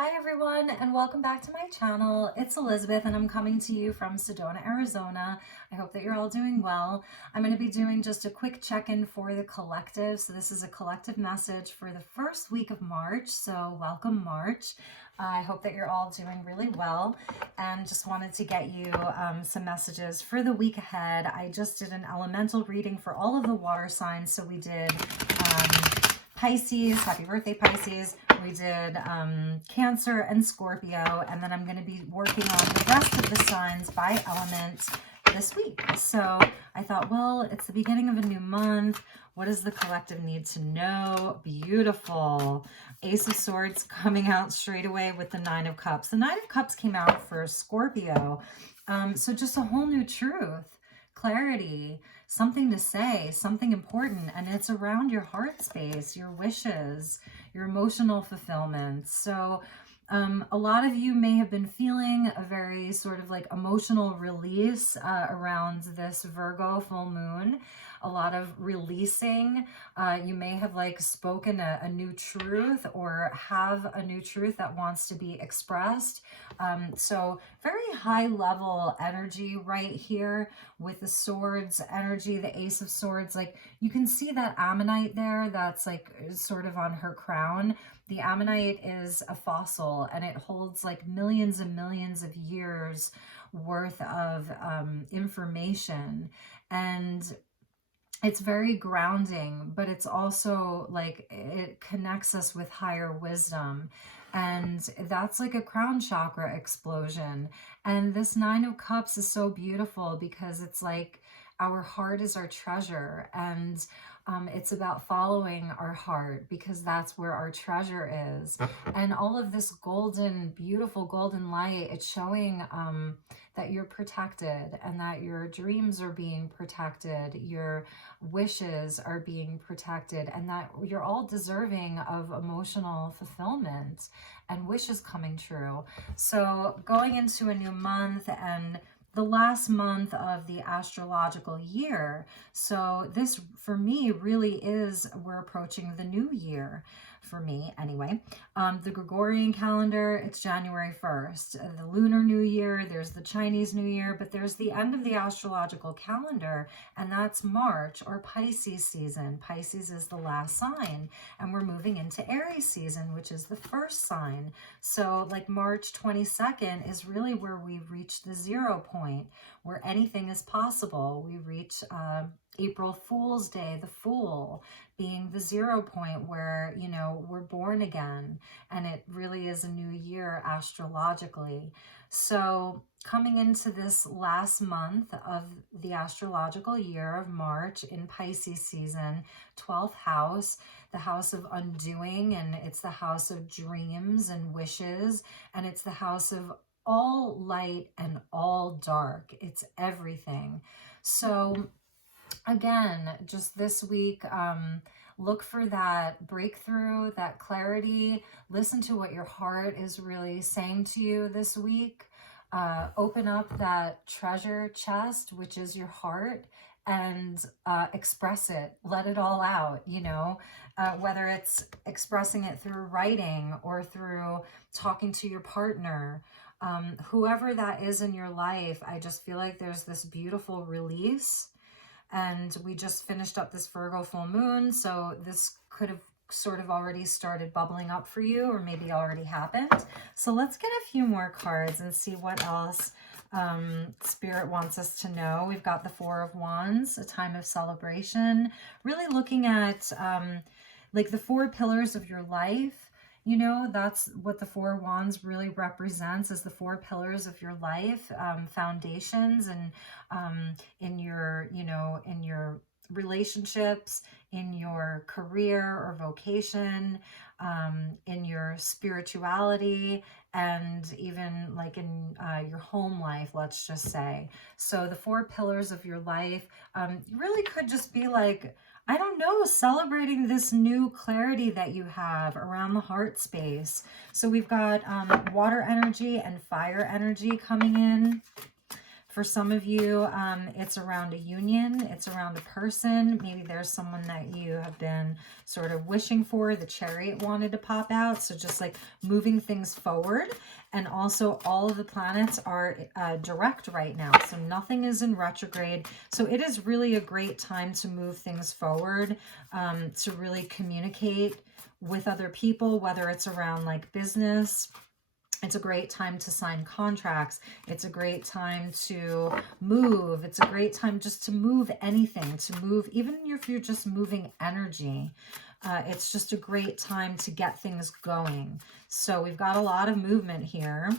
Hi everyone, and welcome back to my channel. It's Elizabeth and I'm coming to you from Sedona, Arizona. I hope that you're all doing well. I'm going to be doing just a quick check-in for the collective. So this is a collective message for the first week of March. So welcome March. I hope that you're all doing really well, and just wanted to get you some messages for the week ahead. I just did an elemental reading for all of the water signs. So we did Pisces, happy birthday Pisces. We did Cancer and Scorpio, and then I'm going to be working on the rest of the signs by element this week. So I thought, well, it's the beginning of a new month. What does the collective need to know? Beautiful. Ace of Swords coming out straight away with the Nine of Cups. The Nine of Cups came out for Scorpio. So just a whole new truth, clarity, something to say, something important, and it's around your heart space, your wishes, your emotional fulfillment. So a lot of you may have been feeling a very sort of like emotional release around this Virgo full moon. A lot of releasing. You may have like spoken a new truth or have a new truth that wants to be expressed. So very high level energy right here with the swords energy, the Ace of Swords. Like you can see that ammonite there that's like sort of on her crown. The ammonite is a fossil and it holds like millions and millions of years worth of information, and it's very grounding, but it's also like it connects us with higher wisdom. And that's like a crown chakra explosion. And this Nine of Cups is so beautiful because it's like our heart is our treasure, and it's about following our heart because that's where our treasure is. And all of this golden, beautiful golden light, it's showing that you're protected and that your dreams are being protected, your wishes are being protected, and that you're all deserving of emotional fulfillment and wishes coming true. So going into a new month and the last month of the astrological year. So this for me really is, we're approaching the new year for me anyway. The Gregorian calendar, it's January 1st. The Lunar New Year, there's the Chinese New Year, but there's the end of the astrological calendar, and that's March or Pisces season. Pisces is the last sign, and we're moving into Aries season, which is the first sign. So like March 22nd is really where we reach the 0 point, where anything is possible. We reach April Fool's Day, the Fool being the 0 point where, you know, we're born again, and it really is a new year astrologically. So coming into this last month of the astrological year of March in Pisces season, 12th house, the house of undoing, and it's the house of dreams and wishes, and it's the house of all light and all dark. It's everything. So again, just this week, look for that breakthrough, that clarity. Listen to what your heart is really saying to you this week. Open up that treasure chest, which is your heart, and express it. Let it all out, you know, whether it's expressing it through writing or through talking to your partner. Whoever that is in your life, I just feel like there's this beautiful release. And we just finished up this Virgo full moon, so this could have sort of already started bubbling up for you, or maybe already happened. So let's get a few more cards and see what else Spirit wants us to know. We've got the Four of Wands, a time of celebration, really looking at like the 4 pillars of your life. You know, that's what the Four of Wands really represents, is the 4 pillars of your life, foundations, and in your, you know, in your relationships, in your career or vocation, in your spirituality, and even like in your home life, let's just say. So the 4 pillars of your life really could just be like, I don't know, celebrating this new clarity that you have around the heart space. So we've got water energy and fire energy coming in For some of you, it's around a union, it's around a person. Maybe there's someone that you have been sort of wishing for. The Chariot wanted to pop out. So just like moving things forward. And also all of the planets are direct right now. So nothing is in retrograde. So it is really a great time to move things forward, to really communicate with other people, whether it's around like business. It's a great time to sign contracts. It's a great time to move. It's a great time just to move anything, to move, even if you're just moving energy. It's just a great time to get things going. So we've got a lot of movement here.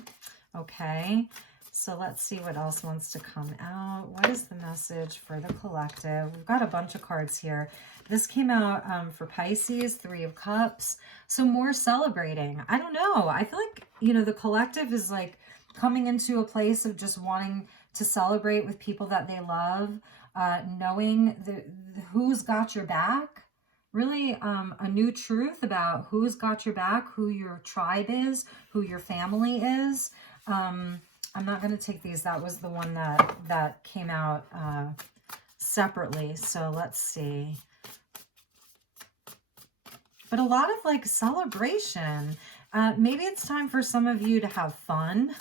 Okay. So let's see what else wants to come out. What is the message for the collective? We've got a bunch of cards here. This came out for Pisces, 3 of Cups. So more celebrating. I don't know. I feel like, you know, the collective is like coming into a place of just wanting to celebrate with people that they love, knowing who's got your back. Really a new truth about who's got your back, who your tribe is, who your family is. I'm not going to take these. That was the one that came out separately. So let's see. But a lot of like celebration. Maybe it's time for some of you to have fun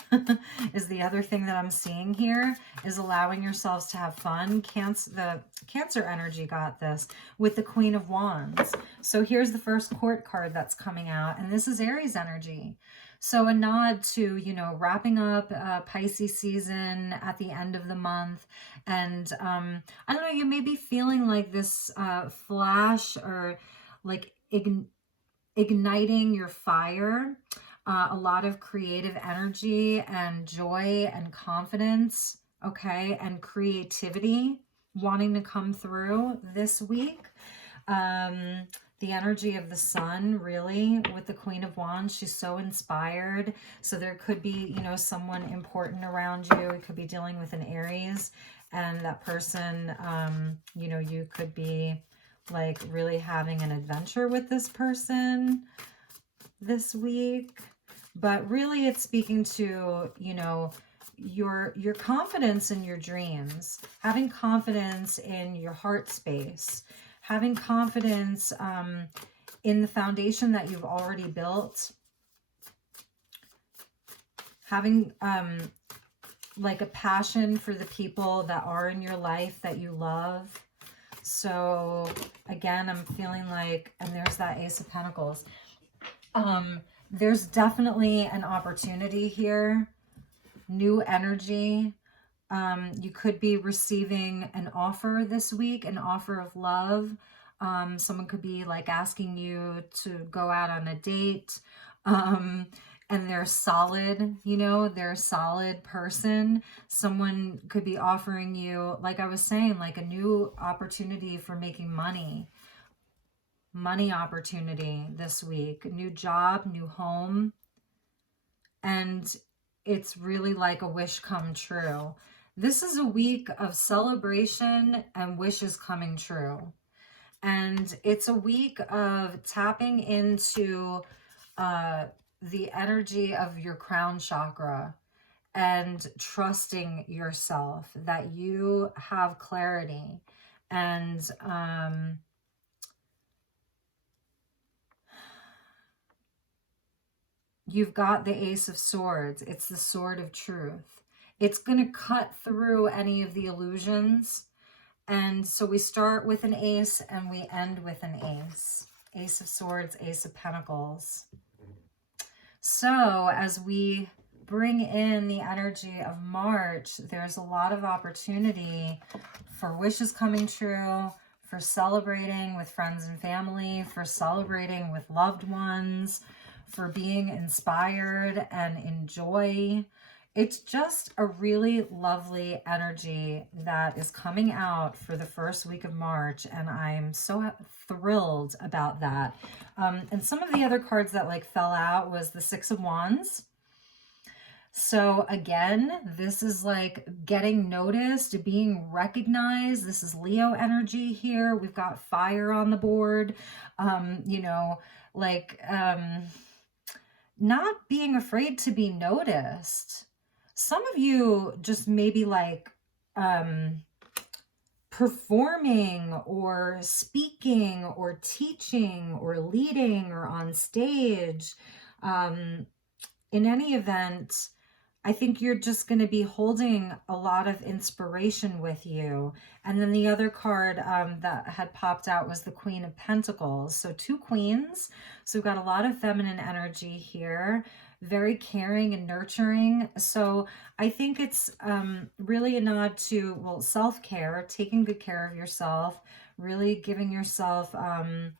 is the other thing that I'm seeing here, is allowing yourselves to have fun. The Cancer energy got this with the Queen of Wands. So here's the first court card that's coming out, and this is Aries energy. So a nod to, you know, wrapping up Pisces season at the end of the month. And I don't know, you may be feeling like this flash or like igniting your fire, a lot of creative energy and joy and confidence, okay, and creativity wanting to come through this week. The energy of the sun, really, with the Queen of Wands, she's so inspired. So there could be, you know, someone important around you. It could be dealing with an Aries, and that person, you know, you could be like really having an adventure with this person this week. But really it's speaking to, you know, your confidence in your dreams, having confidence in your heart space, having confidence in the foundation that you've already built, having like a passion for the people that are in your life that you love. So again, I'm feeling like, and there's that Ace of Pentacles. There's definitely an opportunity here, new energy. You could be receiving an offer this week, an offer of love. Someone could be like asking you to go out on a date. And they're solid, you know, they're a solid person. Someone could be offering you, like I was saying, like a new opportunity for making money opportunity this week, new job, new home. And it's really like a wish come true. This is a week of celebration and wishes coming true. And it's a week of tapping into the energy of your crown chakra and trusting yourself that you have clarity. And you've got the Ace of Swords. It's the sword of truth. It's going to cut through any of the illusions. And so we start with an ace and we end with an ace. Ace of Swords, Ace of Pentacles. So as we bring in the energy of March, there's a lot of opportunity for wishes coming true, for celebrating with friends and family, for celebrating with loved ones, for being inspired and enjoy. It's just a really lovely energy that is coming out for the first week of March, and I'm so thrilled about that. And some of the other cards that like fell out was the Six of Wands. So again, this is like getting noticed, being recognized. This is Leo energy here. We've got fire on the board, you know, like not being afraid to be noticed. some of you just maybe like performing or speaking or teaching or leading or on stage. In any event, I think you're just going to be holding a lot of inspiration with you. And then the other card that had popped out was the Queen of Pentacles. So 2 queens. So we've got a lot of feminine energy here, very caring and nurturing. So I think it's really a nod to, well, self-care, taking good care of yourself, really giving yourself a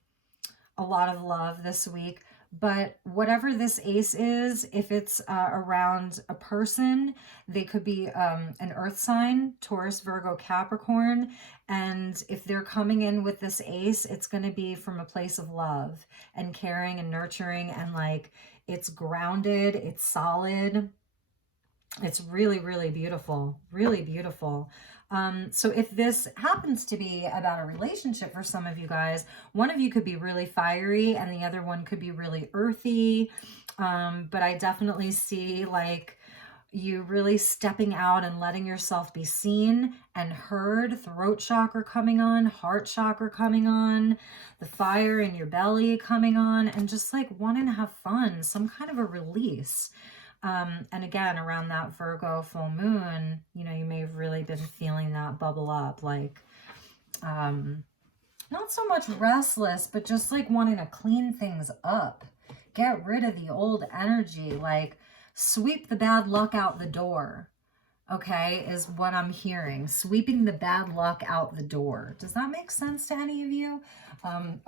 lot of love this week. But whatever this ace is, if it's around a person, they could be an earth sign, Taurus, Virgo, Capricorn. And if they're coming in with this ace, it's going to be from a place of love and caring and nurturing, and like it's grounded, it's solid. It's really, really beautiful, really beautiful. So if this happens to be about a relationship for some of you guys, one of you could be really fiery and the other one could be really earthy. But I definitely see like you really stepping out and letting yourself be seen and heard. Throat chakra coming on, heart chakra coming on, the fire in your belly coming on, and just like wanting to have fun, some kind of a release. And again, around that Virgo full moon, you know, you may have really been feeling that bubble up, like, not so much restless, but just like wanting to clean things up, get rid of the old energy, like sweep the bad luck out the door. Okay, is what I'm hearing. Sweeping the bad luck out the door. Does that make sense to any of you?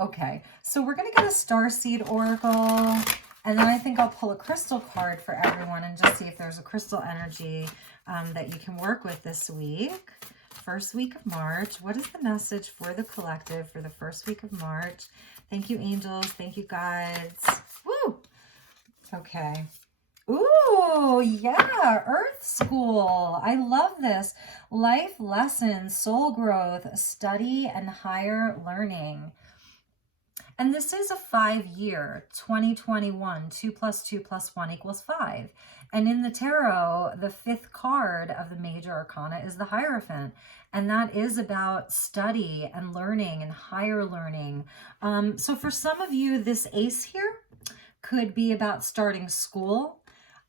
Okay, so we're going to get a starseed oracle. And then I think I'll pull a crystal card for everyone and just see if there's a crystal energy that you can work with this week. First week of March. What is the message for the collective for the first week of March? Thank you, angels. Thank you, guides. Woo! Okay. Ooh, yeah, Earth School. I love this. Life lessons, soul growth, study, and higher learning. And this is a 5-year, 2021, 2 + 2 + 1 = 5. And in the tarot, the 5th card of the major arcana is the Hierophant. And that is about study and learning and higher learning. So for some of you, this ace here could be about starting school.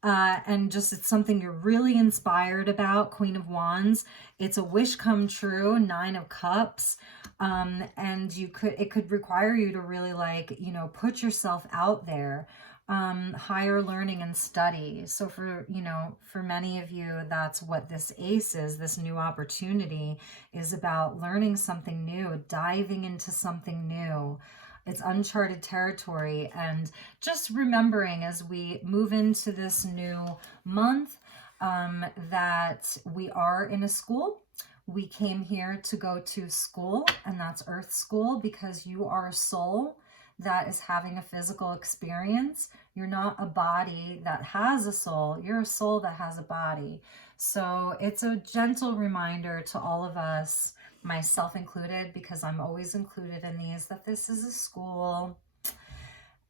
And just it's something you're really inspired about. Queen of Wands. It's a wish come true. 9 of Cups. And it could require you to really like, you know, put yourself out there, higher learning and study. So for, you know, for many of you, that's what this ace is. This new opportunity is about learning something new, diving into something new. It's uncharted territory. And just remembering as we move into this new month, that we are in a school. We came here to go to school, and that's Earth School, because you are a soul that is having a physical experience. You're not a body that has a soul. You're a soul that has a body. So it's a gentle reminder to all of us, myself included, because I'm always included in these, that this is a school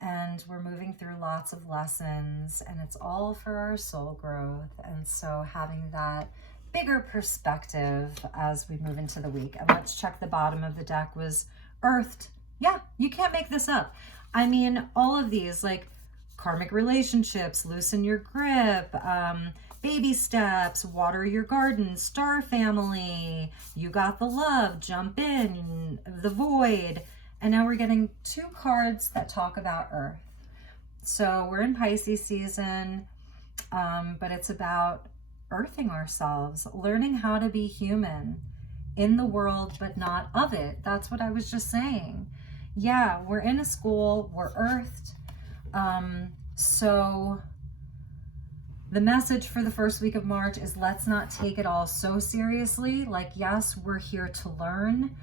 and we're moving through lots of lessons, and it's all for our soul growth. And so having that bigger perspective as we move into the week. And let's check the bottom of the deck was Earthed. Yeah, you can't make this up. I mean, all of these, like karmic relationships, loosen your grip, baby steps, water your garden, star family, you got the love, jump in, the void. And now we're getting 2 cards that talk about Earth. So we're in Pisces season, but it's about earthing ourselves, learning how to be human in the world, but not of it. That's what I was just saying. Yeah, we're in a school, we're earthed. So the message for the first week of March is let's not take it all so seriously. Like, yes, we're here to learn,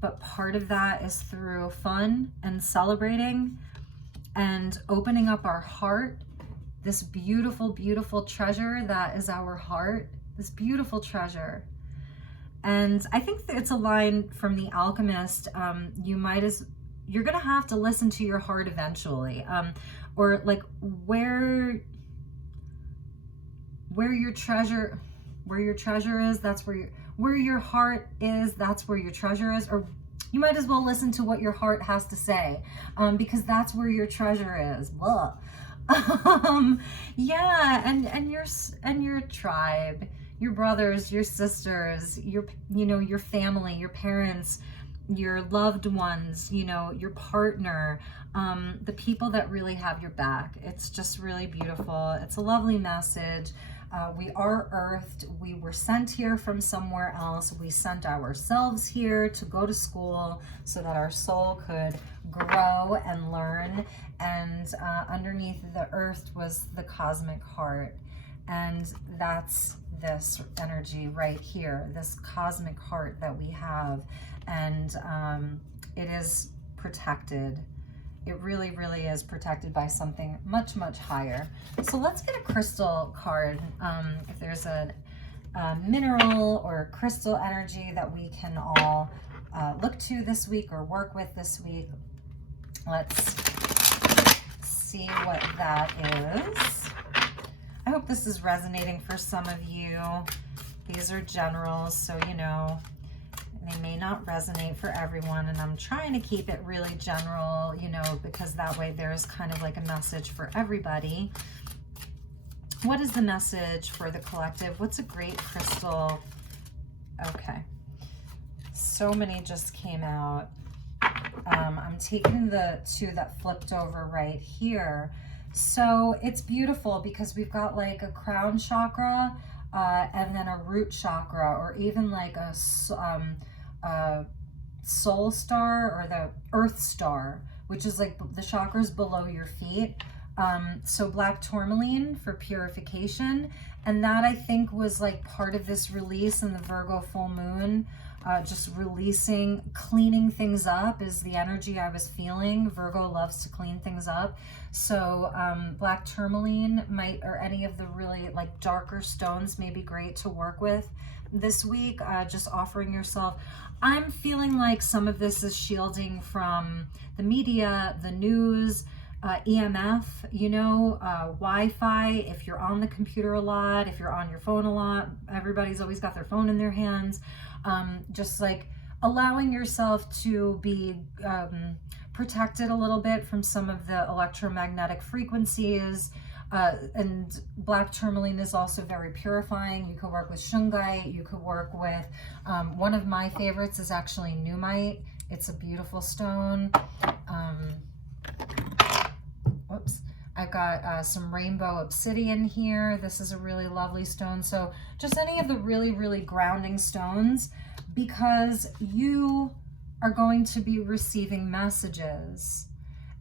but part of that is through fun and celebrating and opening up our heart. This beautiful, beautiful treasure that is our heart, this beautiful treasure. And I think that it's a line from The Alchemist. You're gonna have to listen to your heart eventually. Or like where where your treasure is, that's where your heart is, that's where your treasure is. Or you might as well listen to what your heart has to say, because that's where your treasure is. Blah. Yeah, and your tribe, your brothers, your sisters, your family, your parents, your loved ones, your partner, the people that really have your back. It's just really beautiful. It's a lovely message. We are earthed. We were sent here from somewhere else. We sent ourselves here to go to school so that our soul could grow and learn. And underneath the earth was the cosmic heart. And that's this energy right here, this cosmic heart that we have. And it is protected. It really, really is protected by something much, much higher. So let's get a crystal card. If there's a mineral or crystal energy that we can all look to this week or work with this week. Let's see what that is. I hope this is resonating for some of you. These are generals, so they may not resonate for everyone, and I'm trying to keep it really general, because that way there's kind of like a message for everybody. What is the message for the collective? What's a great crystal? Okay, so many just came out. I'm taking the two that flipped over right here. So it's beautiful because we've got like a crown chakra and then a root chakra, or even like a soul star, or the earth star, which is like the chakras below your feet. So black tourmaline for purification. And that, I think, was like part of this release in the Virgo full moon. Just releasing, cleaning things up is the energy I was feeling. Virgo loves to clean things up. So black tourmaline or any of the really like darker stones may be great to work with this week. Just offering yourself. I'm feeling like some of this is shielding from the media, the news, EMF, Wi-Fi. If you're on the computer a lot, if you're on your phone a lot, everybody's always got their phone in their hands. Just like allowing yourself to be protected a little bit from some of the electromagnetic frequencies. And black tourmaline is also very purifying. You could work with shungite. You could work with, one of my favorites is actually numite. It's a beautiful stone. Whoops. I've got some rainbow obsidian here. This is a really lovely stone. So just any of the really, really grounding stones, because you are going to be receiving messages.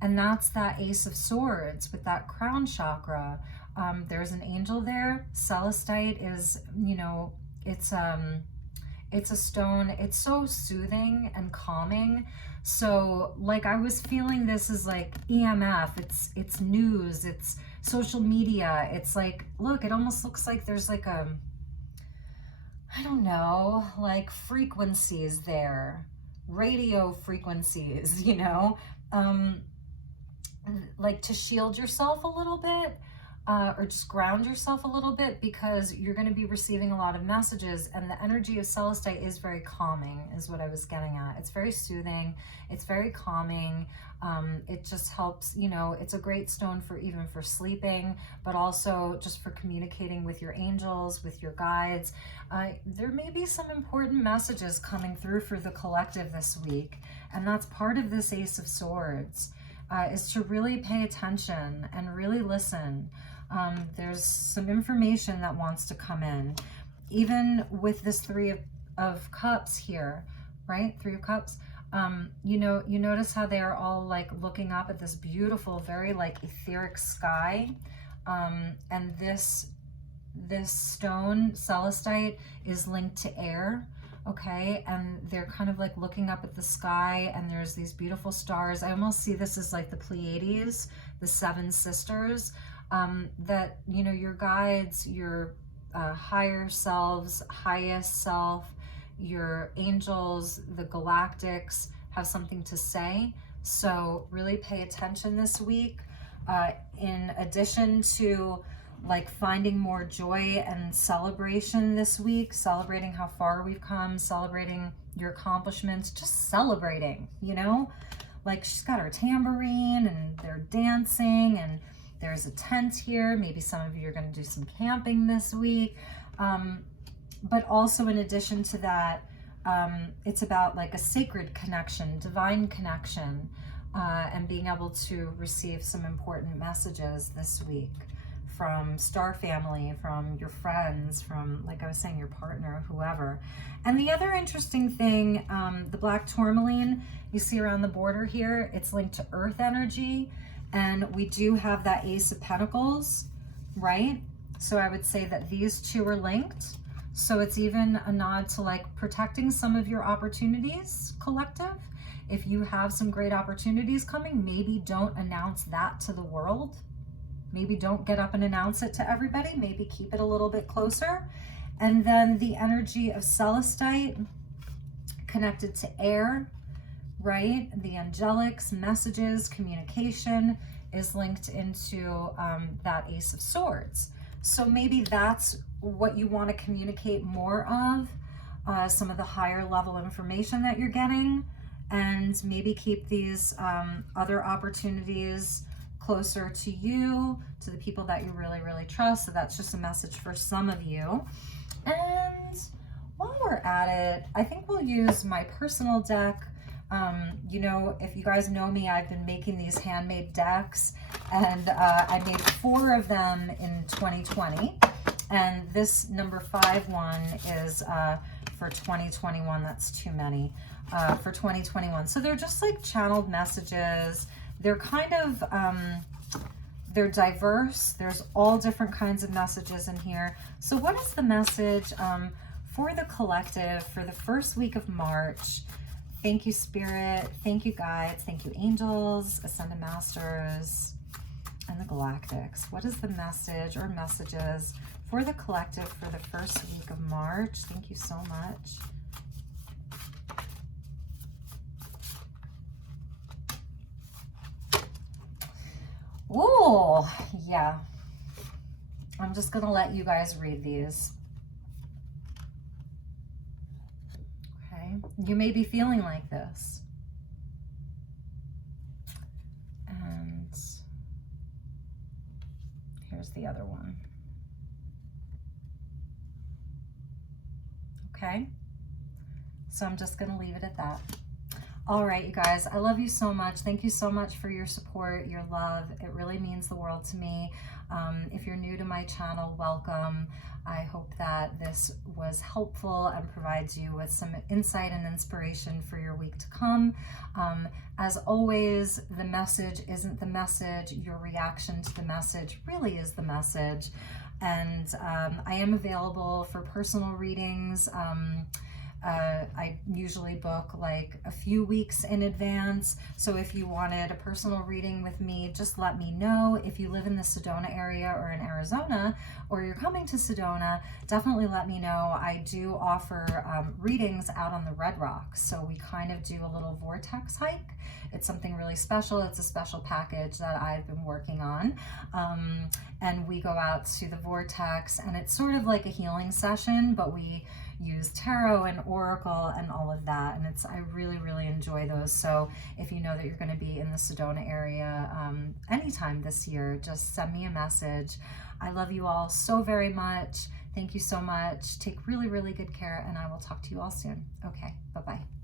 And that's that Ace of Swords with that crown chakra. There's an angel there. Celestite is, it's a stone. It's so soothing and calming. So like I was feeling this is like EMF, it's news, it's social media. It's like, look, it almost looks like there's like I don't know, like frequencies there, radio frequencies, like to shield yourself a little bit. Or just ground yourself a little bit, because you're going to be receiving a lot of messages, and the energy of celestite is very calming, is what I was getting at. It's very soothing. It's very calming. It just helps, it's a great stone for even for sleeping, but also just for communicating with your angels, with your guides. There may be some important messages coming through for the collective this week, and that's part of this Ace of Swords, is to really pay attention and really listen. There's some information that wants to come in, even with this Three of Cups here, right? Three of Cups. You notice how they are all like looking up at this beautiful, very like etheric sky. And this stone, celestite, is linked to air. Okay, and they're kind of like looking up at the sky, and there's these beautiful stars. I almost see this as like the Pleiades, the seven sisters, that, your guides, your higher selves, highest self, your angels, the galactics have something to say. So really pay attention this week. In addition to like finding more joy and celebration this week, celebrating how far we've come, celebrating your accomplishments, just celebrating, you know? Like she's got her tambourine and they're dancing, and there's a tent here. Maybe some of you are going to do some camping this week. But also in addition to that, it's about like a sacred connection, divine connection, and being able to receive some important messages this week from star family, from your friends, from, like I was saying, your partner, whoever. And the other interesting thing, the black tourmaline you see around the border here, it's linked to earth energy. And we do have that Ace of Pentacles, right? So I would say that these two are linked. So it's even a nod to like protecting some of your opportunities, collective. If you have some great opportunities coming, maybe don't announce that to the world. Maybe don't get up and announce it to everybody. Maybe keep it a little bit closer. And then the energy of Celestite connected to air, right? The angelics, messages, communication is linked into that Ace of Swords. So maybe that's what you want to communicate more of, some of the higher level information that you're getting, and maybe keep these other opportunities closer to you, to the people that you really, really trust. So that's just a message for some of you. And while we're at it, I think we'll use my personal deck. You know, if you guys know me, I've been making these handmade decks, and I made 4 of them in 2020. And this number 5 one is for 2021. That's too many. For 2021. So they're just like channeled messages. They're kind of, they're diverse. There's all different kinds of messages in here. So what is the message for the collective for the first week of March? Thank you, Spirit. Thank you, guides. Thank you, angels, ascended masters, and the galactics. What is the message or messages for the collective for the first week of March? Thank you so much. Oh, yeah. I'm just going to let you guys read these. Okay. You may be feeling like this. And here's the other one. Okay. So I'm just going to leave it at that. All right, you guys, I love you so much. Thank you so much for your support, your love. It really means the world to me. If you're new to my channel, welcome. I hope that this was helpful and provides you with some insight and inspiration for your week to come. As always, the message isn't the message. Your reaction to the message really is the message. And I am available for personal readings. I usually book like a few weeks in advance. So if you wanted a personal reading with me, just let me know. If you live in the Sedona area or in Arizona, or you're coming to Sedona, definitely let me know. I do offer readings out on the Red Rocks. So we kind of do a little vortex hike. It's something really special. It's a special package that I've been working on. And we go out to the vortex, and it's sort of like a healing session, but we use tarot and oracle and all of that, and I really, really enjoy those. So if you know that you're going to be in the Sedona area anytime this year, just send me a message. I love you all so very much. Thank you so much. Take really, really good care, and I will talk to you all soon. Okay, bye-bye.